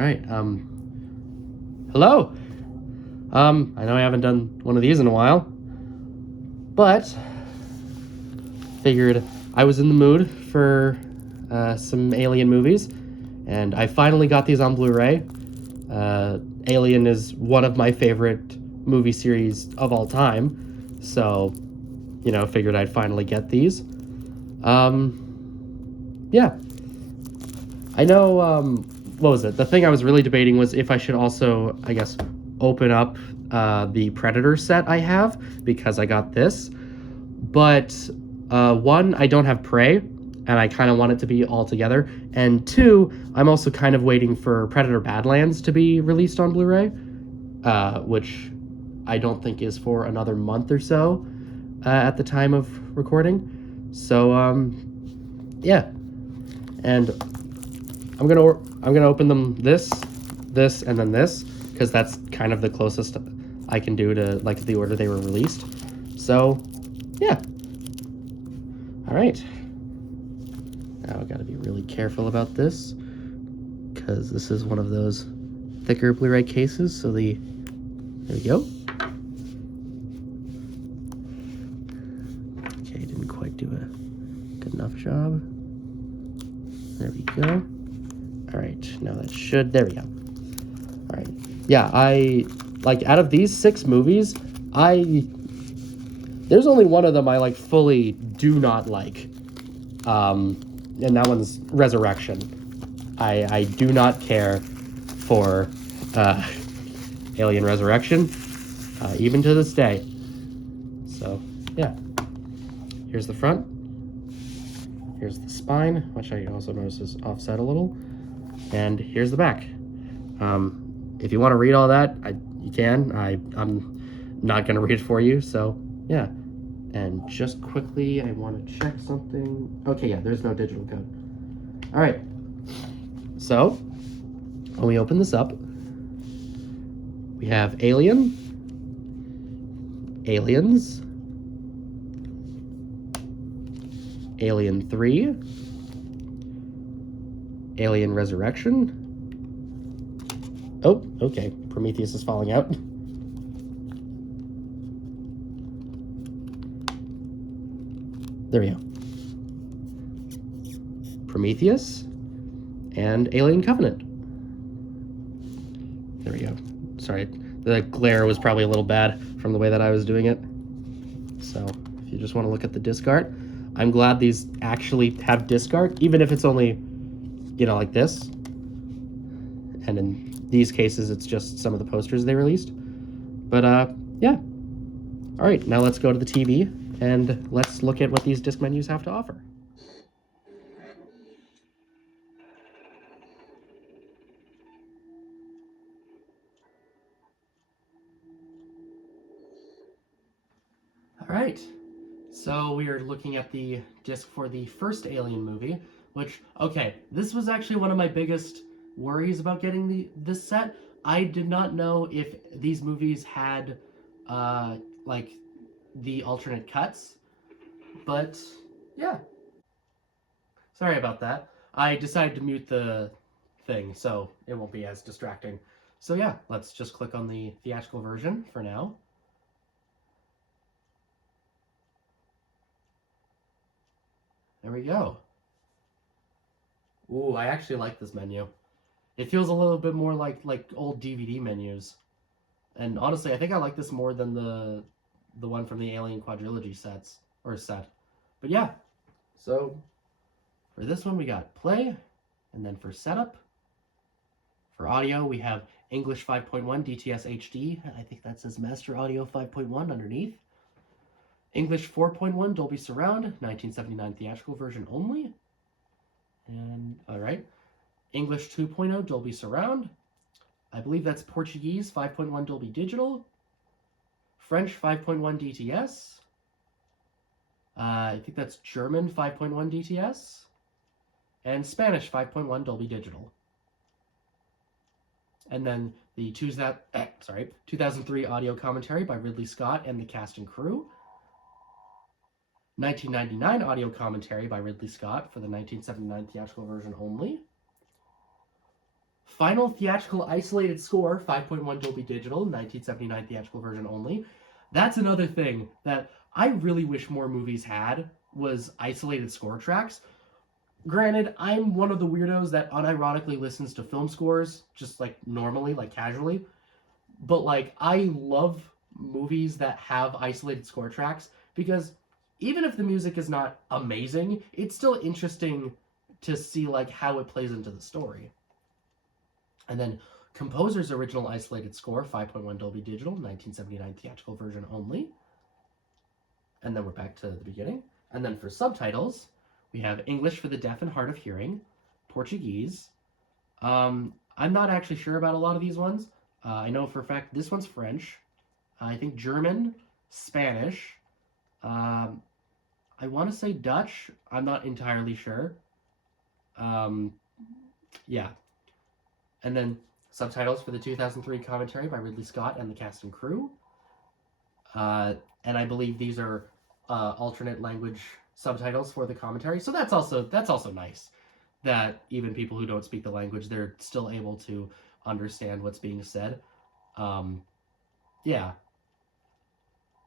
right. Hello. I know I haven't done one of these in a while, but figured I was in the mood for some Alien movies, and I finally got these on Blu-ray. Alien is one of my favorite movie series of all time, so figured I'd finally get these. Yeah, I know. What was it? The thing I was really debating was if I should also, I guess, open up the Predator set I have because I got this. But one, I don't have Prey, and I kind of want it to be all together. And two, I'm also kind of waiting for Predator Badlands to be released on Blu-ray, which I don't think is for another month or so at the time of recording. So yeah, and I'm gonna open them this, and then this, because that's kind of the closest I can do to like the order they were released. So yeah. All right. Now I gotta be really careful about this because this is one of those thicker Blu-ray cases. So there we go. Okay, didn't quite do a good enough job. There we go. All right, now that should, there we go. All right. Yeah, out of these 6 movies, there's only one of them I fully do not like. And that one's Resurrection. I do not care for Alien Resurrection, even to this day. So, yeah. Here's the front. Here's the spine, which I also notice is offset a little. And here's the back. If you want to read all that, you can. I'm not going to read it for you, so yeah. And just quickly, I want to check something. Okay, yeah, there's no digital code. All right. So, when we open this up, we have Alien, Aliens, Alien 3, Alien Resurrection. Oh, okay. Prometheus is falling out. There we go. Prometheus and Alien Covenant. There we go. Sorry, the glare was probably a little bad from the way that I was doing it. So if you just want to look at the disc art, I'm glad these actually have disc art, even if it's only, like this. And in these cases, it's just some of the posters they released. But yeah. All right, now let's go to the TV and let's look at what these disc menus have to offer. All right, so we are looking at the disc for the first Alien movie, which, okay, this was actually one of my biggest worries about getting this set. I did not know if these movies had the alternate cuts, but yeah. Sorry about that. I decided to mute the thing, so it won't be as distracting. So yeah, let's just click on the theatrical version for now. There we go. Ooh, I actually like this menu. It feels a little bit more like old DVD menus. And honestly, I think I like this more than the one from the Alien Quadrilogy set. But yeah, so for this one we got play, and then for setup, for audio we have English 5.1 DTS HD. I think that says Master Audio 5.1 underneath. English 4.1 Dolby Surround, 1979 theatrical version only. And all right, English 2.0 Dolby Surround. I believe that's Portuguese 5.1 Dolby Digital. French 5.1 DTS. I think that's German 5.1 DTS. And Spanish 5.1 Dolby Digital. And then the 2003 audio commentary by Ridley Scott and the cast and crew. 1999 audio commentary by Ridley Scott for the 1979 theatrical version only. Final theatrical isolated score, 5.1 Dolby Digital, 1979 theatrical version only. That's another thing that I really wish more movies had, was isolated score tracks. Granted, I'm one of the weirdos that unironically listens to film scores just like normally, like casually. But like I love movies that have isolated score tracks because even if the music is not amazing, it's still interesting to see like how it plays into the story. And then composer's original isolated score, 5.1 Dolby Digital, 1979 theatrical version only. And then we're back to the beginning. And then for subtitles, we have English for the deaf and hard of hearing, Portuguese. I'm not actually sure about a lot of these ones. I know for a fact this one's French. I think German, Spanish. Um, I want to say Dutch. I'm not entirely sure. Um, yeah. And then subtitles for the 2003 commentary by Ridley Scott and the cast and crew. Uh, and I believe these are alternate language subtitles for the commentary. So that's also nice that even people who don't speak the language, they're still able to understand what's being said. Um, yeah.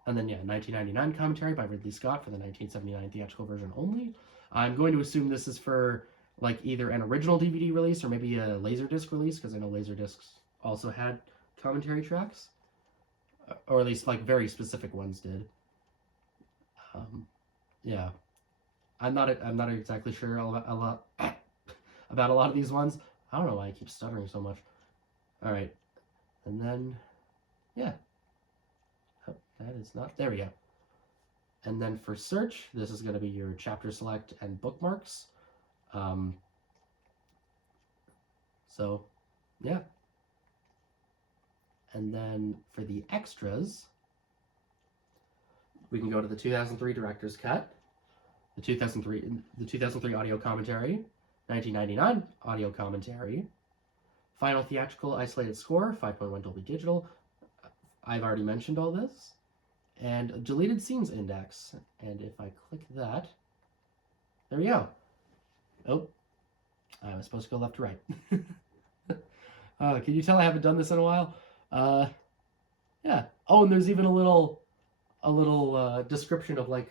And then, yeah, 1999 commentary by Ridley Scott for the 1979 theatrical version only. I'm going to assume this is for like either an original DVD release or maybe a Laserdisc release, because I know Laserdiscs also had commentary tracks, or at least like very specific ones did. Yeah, I'm not exactly sure about a lot of these ones. I don't know why I keep stuttering so much. All right, and then yeah, oh, that is not there. We go. And then for search, this is going to be your chapter select and bookmarks. Um, so, yeah. And then for the extras, we can go to the 2003 director's cut, the 2003 audio commentary, 1999 audio commentary, final theatrical isolated score, 5.1 Dolby Digital. I've already mentioned all this. And deleted scenes index. And if I click that, there we go. Oh, I was supposed to go left to right. Can you tell I haven't done this in a while? Yeah. Oh, and there's even a little description of like,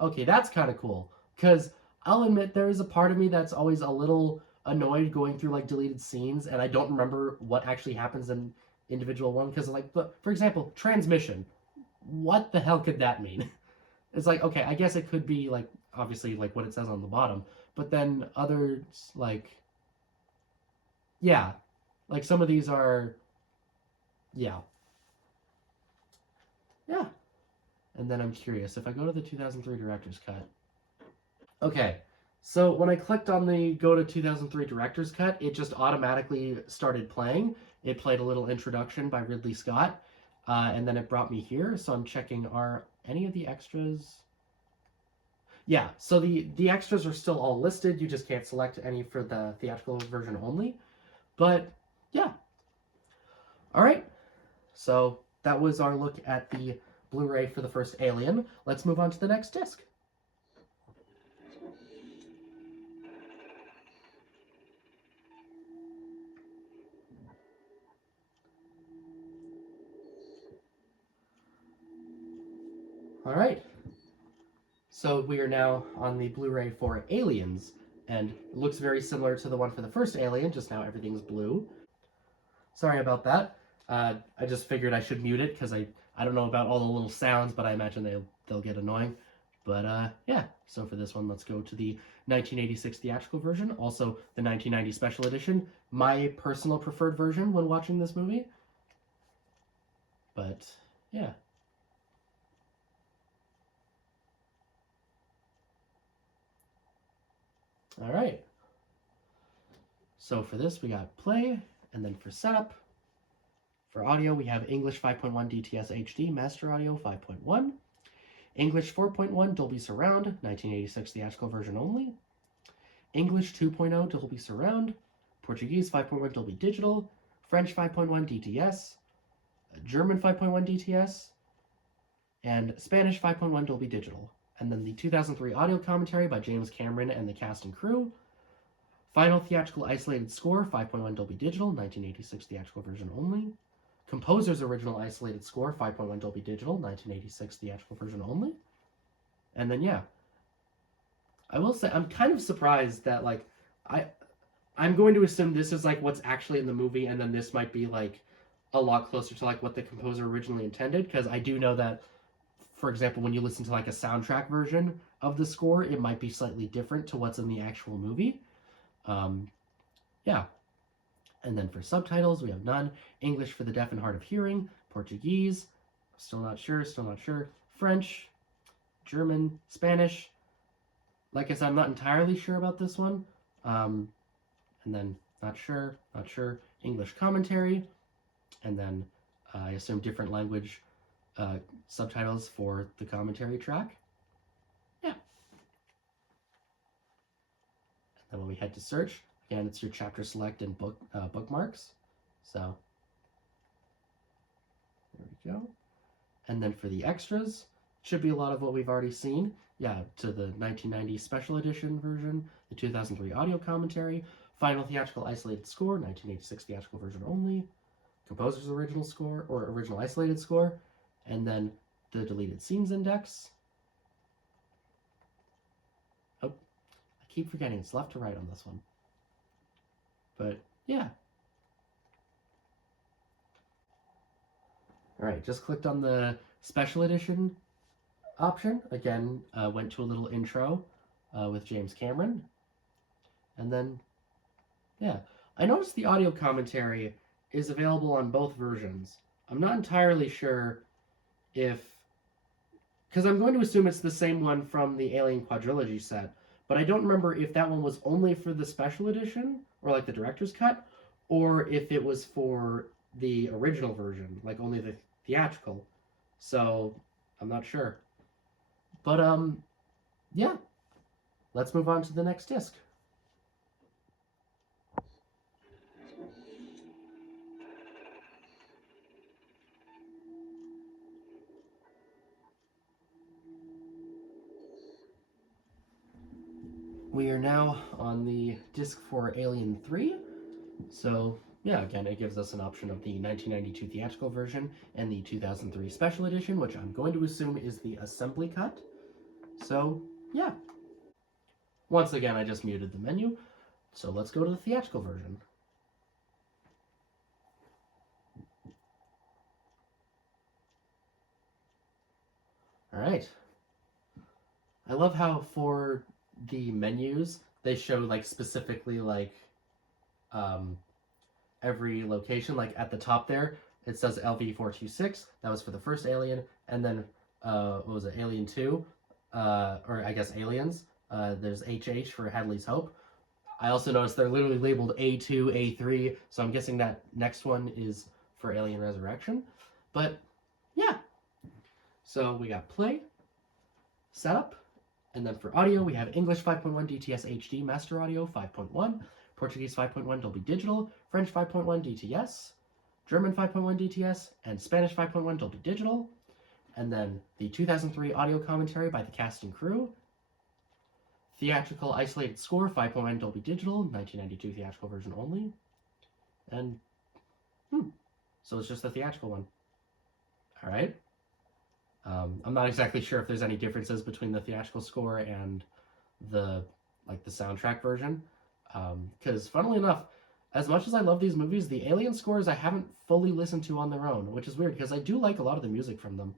okay, that's kind of cool. Because I'll admit there is a part of me that's always a little annoyed going through like deleted scenes, and I don't remember what actually happens in individual one. Because like, for example, transmission. What the hell could that mean? It's like, okay, I guess it could be like obviously like what it says on the bottom, but then others like, yeah, like some of these are, yeah, yeah. And then I'm curious if I go to the 2003 director's cut. Okay, so when I clicked on the go to 2003 director's cut, it just automatically started playing. It played a little introduction by Ridley Scott, and then it brought me here. So I'm checking, are any of the extras? Yeah, so the extras are still all listed. You just can't select any for the theatrical version only. But yeah. All right. So that was our look at the Blu-ray for the first Alien. Let's move on to the next disc. All right. So we are now on the Blu-ray for Aliens, and it looks very similar to the one for the first Alien, just now everything's blue. Sorry about that. I just figured I should mute it because I don't know about all the little sounds, but I imagine they'll get annoying. But yeah, so for this one, let's go to the 1986 theatrical version, also the 1990 special edition, my personal preferred version when watching this movie. But yeah. All right. So for this, we got play, and then for setup, for audio, we have English 5.1 DTS HD, Master Audio 5.1, English 4.1 Dolby Surround, 1986 theatrical version only, English 2.0 Dolby Surround, Portuguese 5.1 Dolby Digital, French 5.1 DTS, German 5.1 DTS, and Spanish 5.1 Dolby Digital. And then the 2003 audio commentary by James Cameron and the cast and crew, Final theatrical isolated score, 5.1 Dolby Digital, 1986 theatrical version only. Composer's original isolated score, 5.1 Dolby Digital, 1986 theatrical version only. And then yeah, I will say I'm kind of surprised that like I I'm going to assume this is like what's actually in the movie, and then this might be like a lot closer to like what the composer originally intended, because I do know that, for example, when you listen to like a soundtrack version of the score, it might be slightly different to what's in the actual movie. Um, yeah. And then for subtitles, we have none. English for the deaf and hard of hearing. Portuguese, still not sure, still not sure. French, German, Spanish. Like I said, I'm not entirely sure about this one. And then not sure, not sure. English commentary. And then I assume different language subtitles for the commentary track. Yeah. And then when we head to search, again, it's your chapter select and bookmarks. So there we go. And then for the extras, should be a lot of what we've already seen. Yeah, to the 1990 special edition version, the 2003 audio commentary, final theatrical isolated score, 1986 theatrical version only, composer's original score, or original isolated score, and then the deleted scenes index. Oh, I keep forgetting it's left to right on this one. But yeah. All right, just clicked on the special edition option. Again, went to a little intro with James Cameron. And then, yeah. I noticed the audio commentary is available on both versions. I'm not entirely sure if... because I'm going to assume it's the same one from the Alien Quadrilogy set, but I don't remember if that one was only for the special edition, or like the director's cut, or if it was for the original version, like only the theatrical. So, I'm not sure. But, yeah. Let's move on to the next disc. We are now on the disc for Alien 3. So, yeah, again, it gives us an option of the 1992 theatrical version and the 2003 special edition, which I'm going to assume is the assembly cut. So, yeah. Once again, I just muted the menu. So let's go to the theatrical version. All right. I love how for the menus, they show like specifically like every location. Like at the top there, it says LV426. That was for the first Alien. And then, what was it, Alien 2? Or I guess Aliens. There's HH for Hadley's Hope. I also noticed they're literally labeled A2, A3, so I'm guessing that next one is for Alien Resurrection. But, yeah. So we got play, setup, and then for audio, we have English 5.1 DTS HD Master Audio 5.1, Portuguese 5.1 Dolby Digital, French 5.1 DTS, German 5.1 DTS, and Spanish 5.1 Dolby Digital. And then the 2003 audio commentary by the cast and crew, theatrical isolated score, 5.1 Dolby Digital, 1992 theatrical version only. And, so it's just the theatrical one. All right. I'm not exactly sure if there's any differences between the theatrical score and the soundtrack version. Because funnily enough, as much as I love these movies, the Alien scores I haven't fully listened to on their own, which is weird because I do like a lot of the music from them.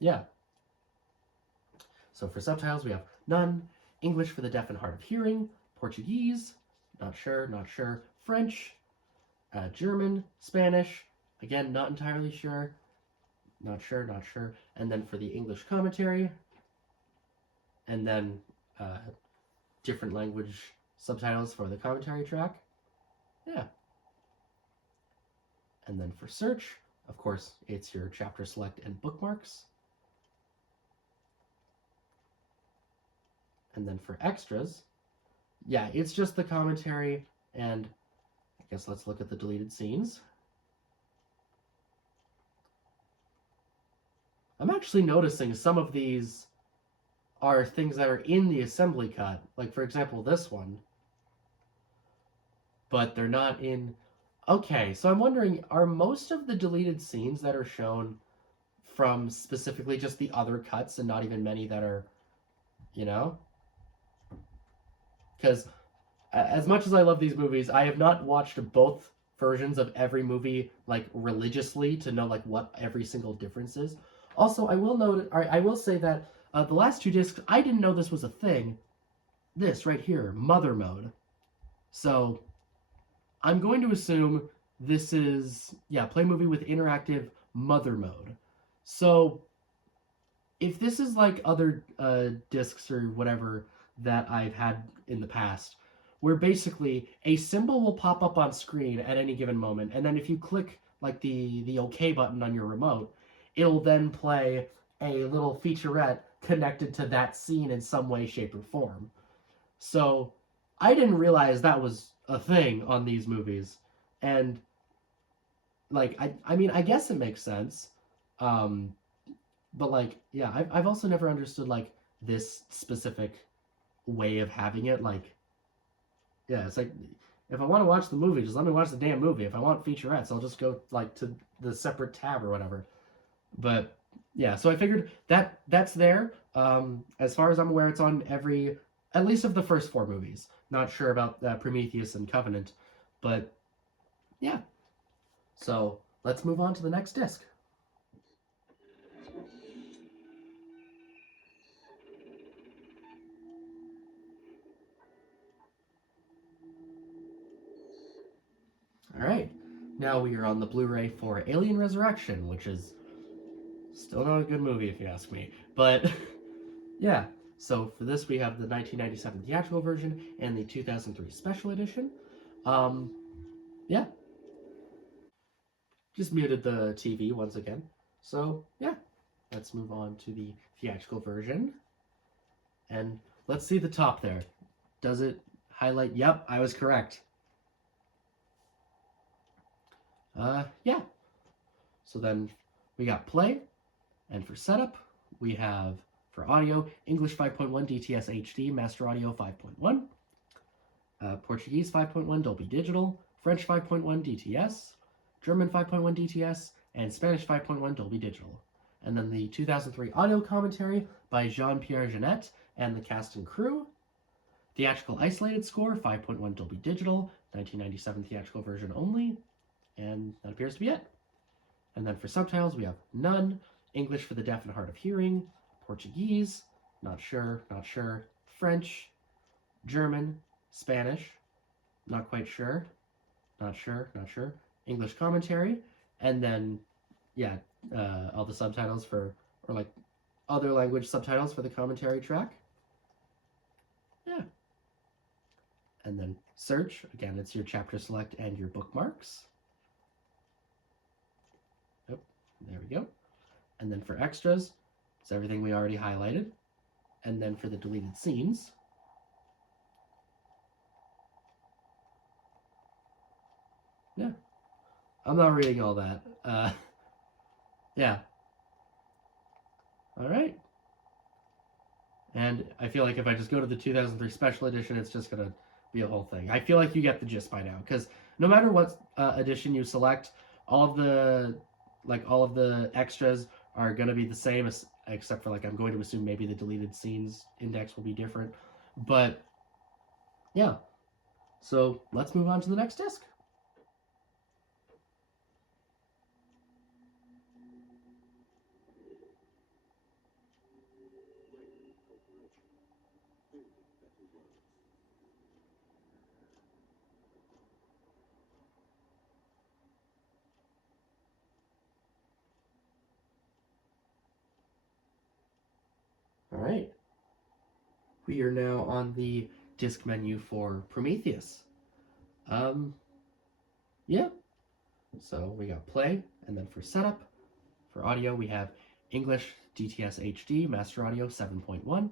Yeah. So for subtitles, we have none. English for the deaf and hard of hearing. Portuguese, not sure, not sure. French, German, Spanish, again, not entirely sure. Not sure, not sure. And then for the English commentary, and then different language subtitles for the commentary track. Yeah. And then for search, of course, it's your chapter select and bookmarks. And then for extras, yeah, it's just the commentary, and I guess let's look at the deleted scenes. I'm actually noticing some of these are things that are in the assembly cut. Like, for example, this one. But they're not in... Okay, so I'm wondering, are most of the deleted scenes that are shown from specifically just the other cuts and not even many that are, you know? Because as much as I love these movies, I have not watched both versions of every movie like religiously to know like what every single difference is. Also, I will note, I will say that the last two discs, I didn't know this was a thing. This right here, Mother Mode. So I'm going to assume this is, yeah, play movie with interactive Mother Mode. So if this is like other discs or whatever that I've had in the past, where basically a symbol will pop up on screen at any given moment, and then if you click like the OK button on your remote, it'll then play a little featurette connected to that scene in some way, shape, or form. So I didn't realize that was a thing on these movies, and like I mean I guess it makes sense. Um, but like yeah, I've also never understood like this specific way of having it. Like yeah, it's like if I want to watch the movie, just let me watch the damn movie. If I want featurettes, I'll just go like to the separate tab or whatever. But yeah, so I figured that that's there. As far as I'm aware, it's on every, at least of the first four movies. Not sure about Prometheus and Covenant, but yeah. So let's move on to the next disc. All right. Now we are on the Blu-ray for Alien Resurrection, which is still not a good movie if you ask me. But yeah. So for this we have the 1997 theatrical version and the 2003 special edition. Um, yeah. Just muted the TV once again. So yeah. Let's move on to the theatrical version. And let's see the top there. Does it highlight? Yep, I was correct. Yeah. So then we got play, and for setup, we have for audio English 5.1 DTS HD, Master Audio 5.1, Portuguese 5.1 Dolby Digital, French 5.1 DTS, German 5.1 DTS, and Spanish 5.1 Dolby Digital. And then the 2003 audio commentary by Jean-Pierre Jeunet and the cast and crew. Theatrical isolated score 5.1 Dolby Digital, 1997 theatrical version only, and that appears to be it. And then for subtitles, we have none, English for the deaf and hard of hearing, Portuguese, not sure, French, German, Spanish, not quite sure, not sure, English commentary, and then, yeah, all the subtitles for, or like other language subtitles for the commentary track. Yeah. And then search, again, it's your chapter select and your bookmarks. There we go. And then for extras, it's everything we already highlighted. And then for the deleted scenes, yeah, I'm not reading all that. Yeah. All right. And I feel like if I just go to the 2003 special edition, it's just going to be a whole thing. I feel like you get the gist by now, because no matter what edition you select, all of the extras are going to be the same, except for like I'm going to assume maybe the deleted scenes index will be different. But yeah, so let's move on to the next disc. All right. We are now on the disc menu for Prometheus. Yeah. So we got play, and then for setup, for audio, we have English DTS HD, Master Audio 7.1,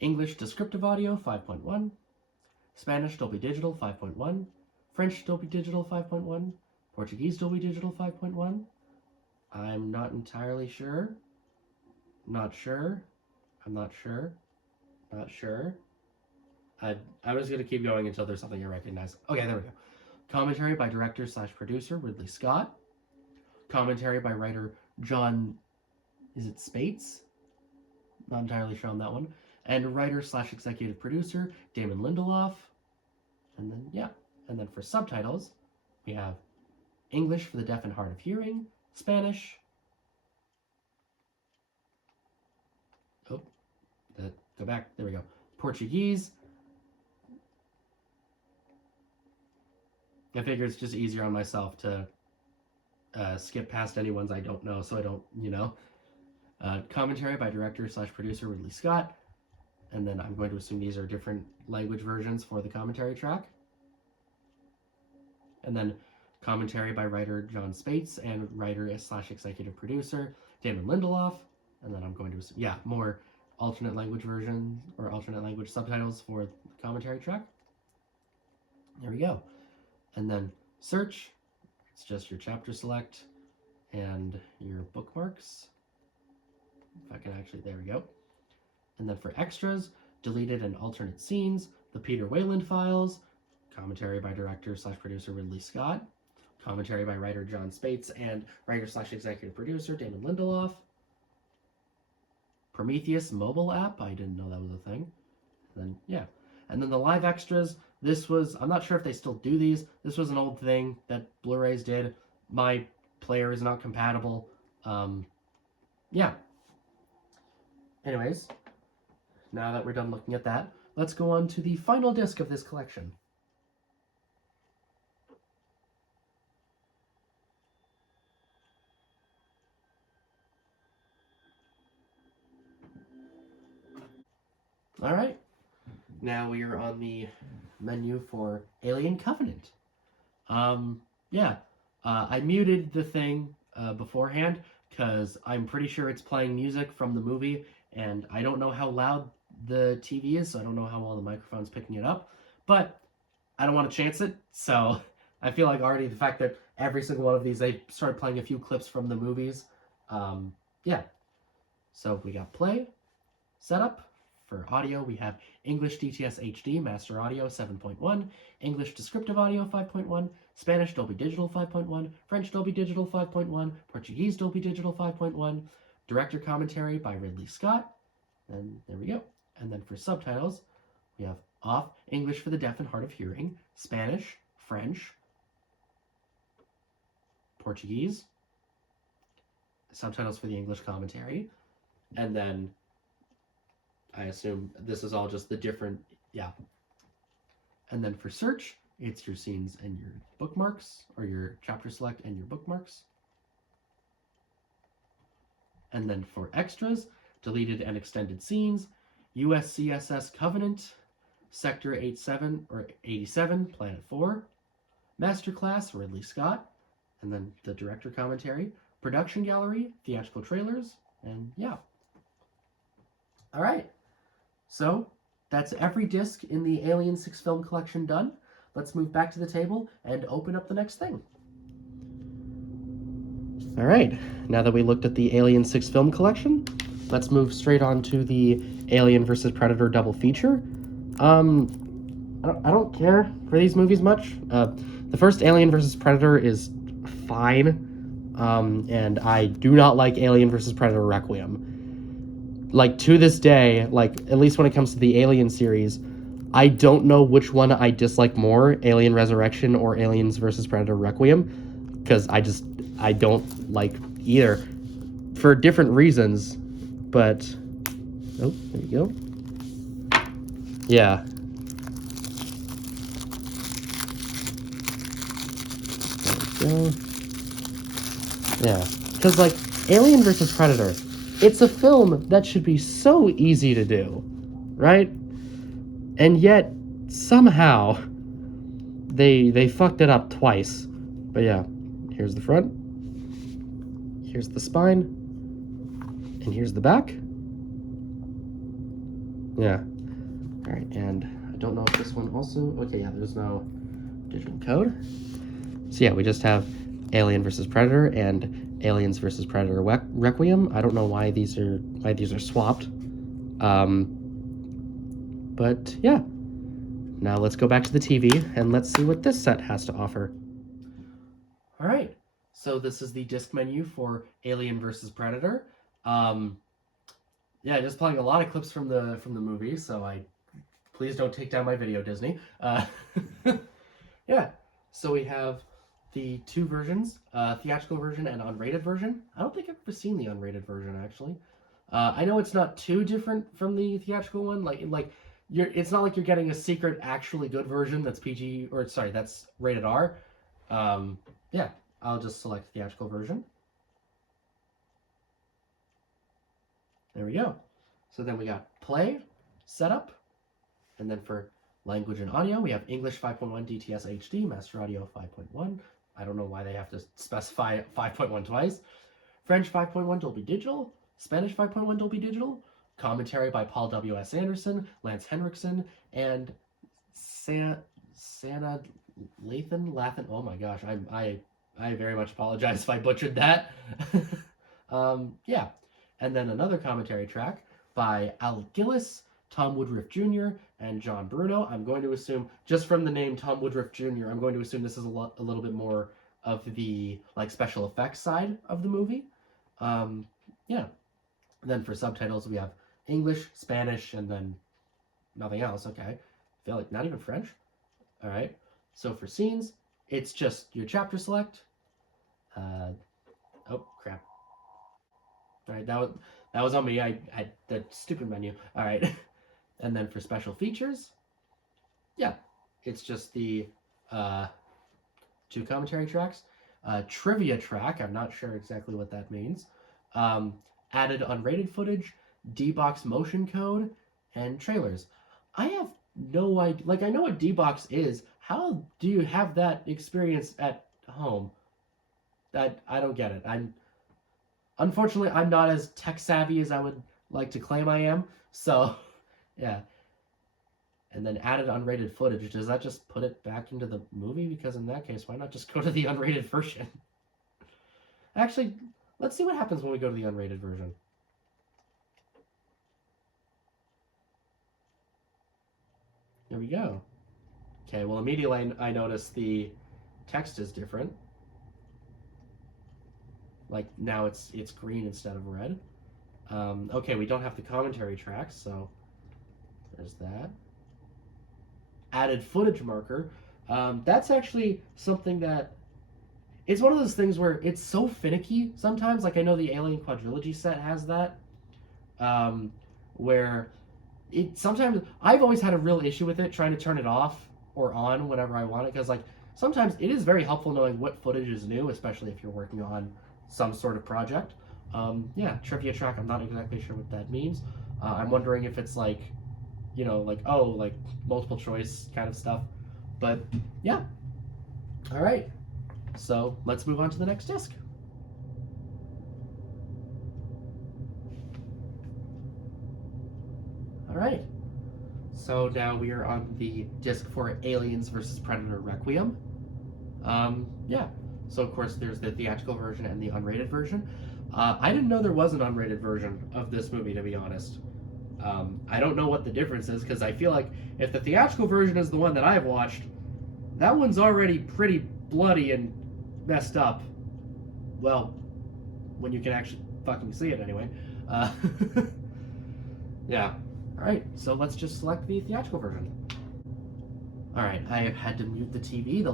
English Descriptive Audio 5.1, Spanish Dolby Digital 5.1, French Dolby Digital 5.1, Portuguese Dolby Digital 5.1. I'm not entirely sure. Not sure. I'm not sure. Not sure. I was gonna keep going until there's something I recognize. Okay, there we go. Commentary by director slash producer Ridley Scott. Commentary by writer John, is it Spates? Not entirely sure on that one. And writer slash executive producer Damon Lindelof. And then, yeah. And then for subtitles, we have English for the deaf and hard of hearing, Spanish. Oh, go back. There we go. Portuguese. I figure it's just easier on myself to skip past any ones I don't know, so I don't, commentary by director slash producer Ridley Scott. And then I'm going to assume these are different language versions for the commentary track. And then commentary by writer John Spates and writer slash executive producer Damon Lindelof. And then I'm going to assume, more alternate language version or alternate language subtitles for the commentary track. There we go. And then search, it's just your chapter select and your bookmarks. If I can actually, there we go. And then for extras, deleted and alternate scenes, the Peter Wayland files, commentary by director slash producer Ridley Scott, commentary by writer John Spates and writer slash executive producer Damon Lindelof, Prometheus mobile app, I didn't know that was a thing. And then, and then the live extras, this was, I'm not sure if they still do these, this was an old thing that Blu-rays did. My player is not compatible. Anyways, now that we're done looking at that, let's go on to the final disc of this collection. All right, now we are on the menu for Alien Covenant. I muted the thing beforehand because I'm pretty sure it's playing music from the movie, and I don't know how loud the TV is, so I don't know how well the microphone's picking it up, but I don't want to chance it, so I feel like already the fact that every single one of these, they started playing a few clips from the movies. So we got play, setup. For audio, we have English DTS HD, Master Audio 7.1, English Descriptive Audio 5.1, Spanish Dolby Digital 5.1, French Dolby Digital 5.1, Portuguese Dolby Digital 5.1, Director Commentary by Ridley Scott, and there we go. And then for subtitles, we have off, English for the deaf and hard of hearing, Spanish, French, Portuguese, subtitles for the English commentary, and then I assume this is all just the different, And then for search, it's your scenes and your bookmarks, or your chapter select and your bookmarks. And then for extras, deleted and extended scenes, USCSS Covenant, Sector 87 or 87, Planet 4, Masterclass, Ridley Scott, and then the director commentary, production gallery, theatrical trailers, and All right. So that's every disc in the Alien 6 film collection done. Let's move back to the table and open up the next thing. All right, now that we looked at the Alien 6 film collection, let's move straight on to the Alien vs. Predator double feature. I don't care for these movies much. The first Alien vs. Predator is fine, and I do not like Alien vs. Predator Requiem. Like, to this day, like, at least when it comes to the Alien series, I don't know which one I dislike more, Alien Resurrection or Aliens vs. Predator Requiem, because I don't like either, for different reasons, but, oh, there you go. Yeah. There we go. Yeah, because, like, Alien vs. Predator, it's a film that should be so easy to do, right? And yet, somehow, they fucked it up twice. But yeah, here's the front, here's the spine, and here's the back. Yeah. All right, and I don't know if this one also, okay, yeah, there's no digital code. So yeah, we just have Alien vs. Predator and Aliens vs. Predator Requiem. I don't know why these are swapped, But yeah, now let's go back to the TV and let's see what this set has to offer. All right, so this is the disc menu for Alien versus Predator. Um, yeah, just playing a lot of clips from the movie, so please don't take down my video, Disney. Yeah, so we have the two versions, theatrical version and unrated version. I don't think I've ever seen the unrated version actually. I know it's not too different from the theatrical one. It's not like you're getting a secret, actually good version that's PG or sorry, that's rated R. Yeah, I'll just select theatrical version. There we go. So then we got play, setup, and then for language and audio, we have English 5.1 DTS HD, Master Audio 5.1. I don't know why they have to specify 5.1 twice. French 5.1 Dolby Digital, Spanish 5.1 Dolby Digital, commentary by Paul W.S. Anderson, Lance Henriksen, and Santa Lathan. Oh my gosh, I very much apologize if I butchered that. Yeah, and then another commentary track by Alec Gillis, Tom Woodruff Jr., and John Bruno. I'm going to assume, just from the name Tom Woodruff Jr., I'm going to assume this is a little bit more of the special effects side of the movie. Yeah. And then for subtitles, we have English, Spanish, and then nothing else. Okay. I feel like not even French. All right. So for scenes, it's just your chapter select. Oh, crap. All right. That was on me. I had the stupid menu. All right. And then for special features, yeah, it's just the two commentary tracks. Trivia track, I'm not sure exactly what that means. Added unrated footage, D-Box motion code, and trailers. I have no idea. Like, I know what D-Box is. How do you have that experience at home? I don't get it. Unfortunately, I'm not as tech savvy as I would like to claim I am. So, yeah. And then added unrated footage. Does that just put it back into the movie? Because in that case, why not just go to the unrated version? Actually, let's see what happens when we go to the unrated version. There we go. Okay, well, immediately I notice the text is different. Like, now it's green instead of red. Okay, we don't have the commentary tracks, so there's that. Added footage marker. That's actually something that it's one of those things where it's so finicky sometimes. Like, I know the Alien Quadrilogy set has that, where it sometimes I've always had a real issue with it trying to turn it off or on whenever I want it, because like sometimes it is very helpful knowing what footage is new, especially if you're working on some sort of project. Yeah, trivia track. I'm not exactly sure what that means. I'm wondering if it's like, you know, like, oh, like multiple choice kind of stuff. But yeah. All right. So let's move on to the next disc. All right. So now we are on the disc for Aliens versus Predator Requiem. Yeah. So of course there's the theatrical version and the unrated version. I didn't know there was an unrated version of this movie, to be honest. I don't know what the difference is, because I feel like if the theatrical version is the one that I've watched, that one's already pretty bloody and messed up. Well, when you can actually fucking see it anyway. Yeah. Alright, so let's just select the theatrical version. Alright, I have had to mute the TV. The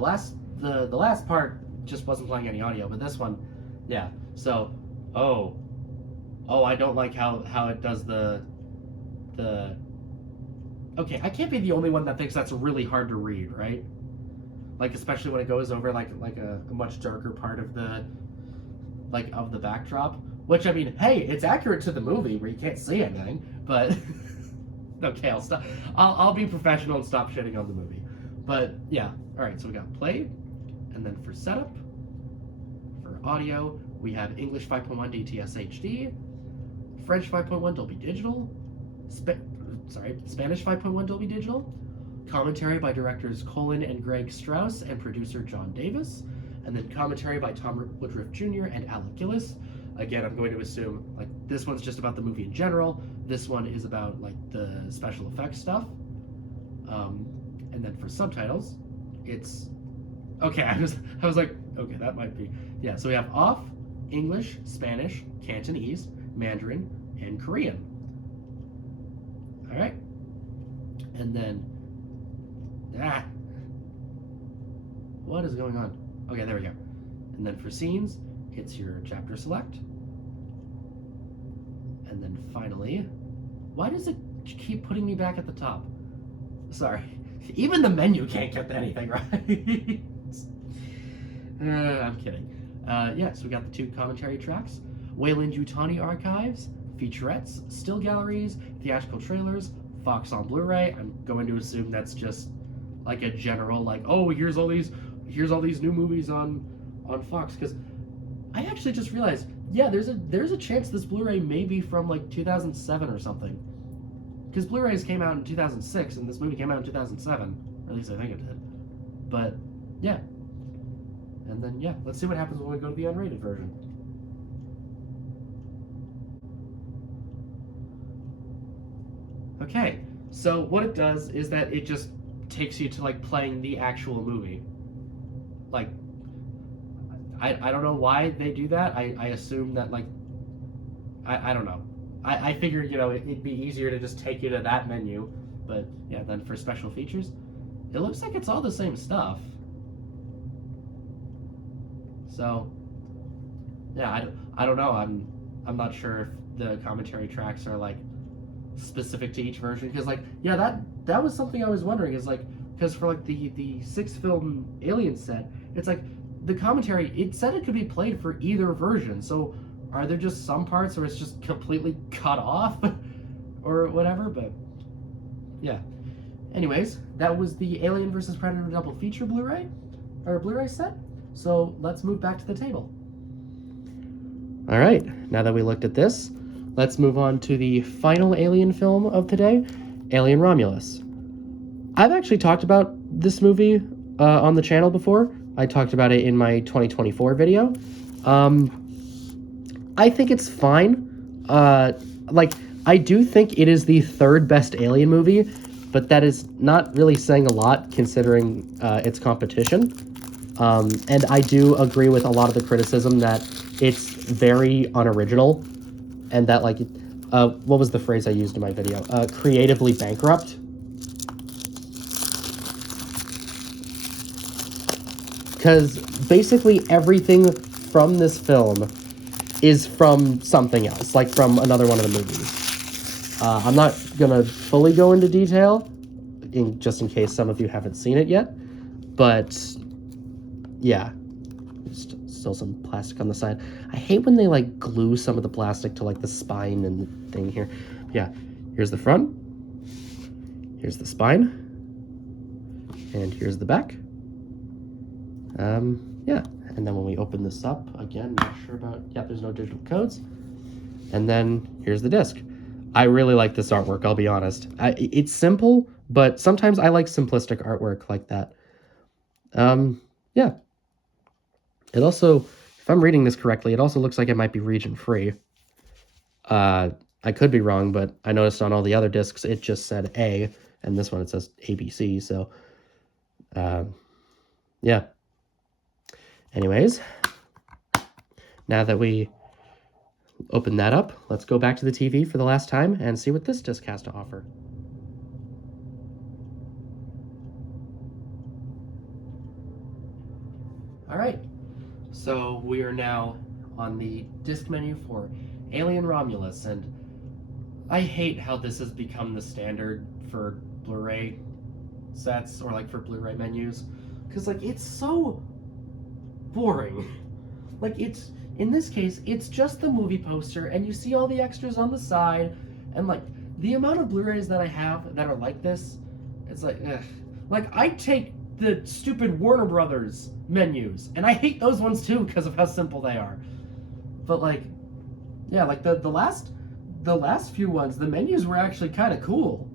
last part just wasn't playing any audio, but this one, yeah. So, oh, I don't like how it does the. Okay, I can't be the only one that thinks that's really hard to read, right? Like, especially when it goes over like a much darker part of the backdrop. Which, I mean, hey, it's accurate to the movie where you can't see anything, but okay, I'll stop. I'll be professional and stop shitting on the movie. But yeah, all right. So we got play, and then for setup, for audio, we have English 5.1 DTS HD, French 5.1 Dolby Digital, Spanish 5.1 Dolby Digital, commentary by directors Colin and Greg Strauss and producer John Davis, and then commentary by Tom Woodruff Jr. and Alec Gillis. again, I'm going to assume like this one's just about the movie in general. This one is about like the special effects stuff. And then for subtitles, it's okay. I was like, okay, that might be, yeah. So we have off, English, Spanish, Cantonese, Mandarin, and Korean. All right, and then what is going on? Okay, there we go. And then for scenes, it's your chapter select. And then finally, why does it keep putting me back at the top? Sorry, even the menu can't get anything right. I'm kidding. Yeah, so we got the 2 commentary tracks, Wayland-Yutani archives, featurettes, still galleries, theatrical trailers, Fox on Blu-ray. I'm going to assume that's just like a general, like, oh, here's all these new movies on Fox. Because I actually just realized, yeah, there's a chance this Blu-ray may be from like 2007 or something. Because Blu-rays came out in 2006 and this movie came out in 2007, or at least I think it did. But yeah, and then yeah, let's see what happens when we go to the unrated version. Okay, so what it does is that it just takes you to like playing the actual movie. Like, I don't know why they do that. I assume that like, I don't know. I figured, you know, it'd be easier to just take you to that menu. But yeah, then for special features, it looks like it's all the same stuff. So yeah, I don't know. I'm not sure if the commentary tracks are like specific to each version, because like, yeah, that was something I was wondering, is like, because for like the 6-film Alien set, it's like the commentary, it said it could be played for either version. So are there just some parts where it's just completely cut off or whatever? But yeah, anyways, that was the Alien vs. Predator double feature Blu-ray or Blu-ray set. So let's move back to the table. All right, now that we looked at this, let's move on to the final Alien film of today, Alien Romulus. I've actually talked about this movie on the channel before. I talked about it in my 2024 video. I think it's fine. Like, I do think it is the 3rd best Alien movie, but that is not really saying a lot considering its competition. And I do agree with a lot of the criticism that it's very unoriginal, and that, like, what was the phrase I used in my video? Creatively bankrupt. Because basically everything from this film is from something else, like from another one of the movies. I'm not gonna fully go into detail, just in case some of you haven't seen it yet, but yeah, still some plastic on the side. I hate when they like glue some of the plastic to like the spine and the thing here. Yeah, here's the front, here's the spine, and here's the back. Yeah, and then when we open this up, again, not sure about, yeah, there's no digital codes. And then here's the disc. I really like this artwork, I'll be honest. It's simple, but sometimes I like simplistic artwork like that. Yeah. It also, if I'm reading this correctly, it also looks like it might be region-free. I could be wrong, but I noticed on all the other discs it just said A, and this one it says ABC, so, yeah. Anyways, now that we open that up, let's go back to the TV for the last time and see what this disc has to offer. All right, so we are now on the disc menu for Alien Romulus, and I hate how this has become the standard for Blu-ray sets, or like for Blu-ray menus, because like it's so boring. Like, it's, in this case, it's just the movie poster, and you see all the extras on the side, and like the amount of Blu-rays that I have that are like this, it's like, ugh. Like, I take the stupid Warner Brothers menus, and I hate those ones too because of how simple they are. But like, yeah, like the last few ones, the menus were actually kind of cool.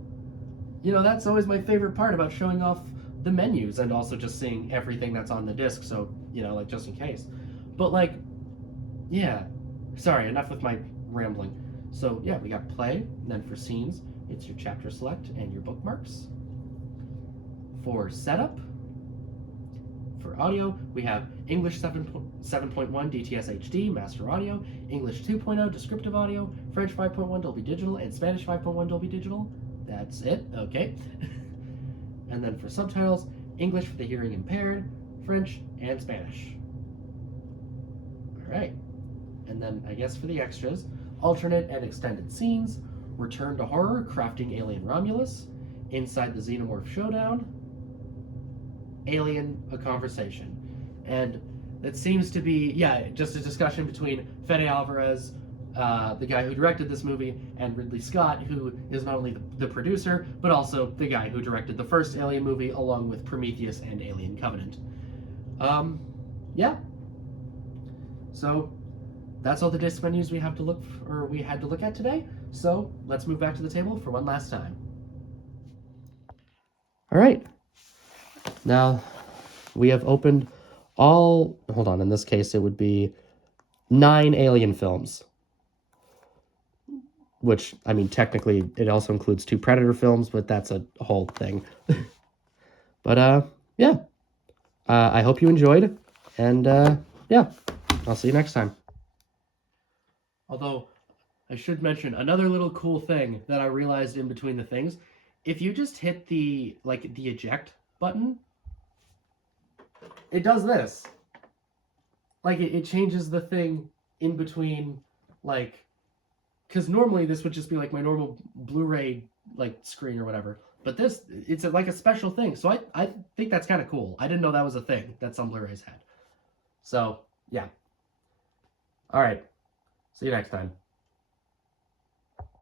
You know, that's always my favorite part about showing off the menus, and also just seeing everything that's on the disc, so, you know, like, just in case. But like, yeah, Sorry, enough with my rambling. So yeah, we got play, and then for scenes, it's your chapter select and your bookmarks. For setup, for audio, we have English 7.1 DTS HD, Master Audio, English 2.0 Descriptive Audio, French 5.1 Dolby Digital, and Spanish 5.1 Dolby Digital. That's it, okay. And then for subtitles, English for the hearing impaired, French, and Spanish. All right. And then I guess for the extras, alternate and extended scenes, Return to Horror, Crafting Alien Romulus, Inside the Xenomorph Showdown, Alien, A Conversation. And it seems to be, yeah, just a discussion between Fede Alvarez, the guy who directed this movie, and Ridley Scott, who is not only the producer, but also the guy who directed the first Alien movie, along with Prometheus and Alien Covenant. Yeah. So that's all the disc menus we had to look at today. So let's move back to the table for one last time. All right. Now we have opened all, hold on, in this case it would be 9 Alien films. Which, I mean, technically it also includes 2 Predator films, but that's a whole thing. But yeah. I hope you enjoyed, and yeah, I'll see you next time. Although, I should mention another little cool thing that I realized in between the things. If you just hit the eject button, it does this. Like, it changes the thing in between, like, because normally this would just be like my normal Blu-ray like screen or whatever. But this, it's like a special thing. So I think that's kind of cool. I didn't know that was a thing that some Blu-rays had. So, yeah. All right. See you next time.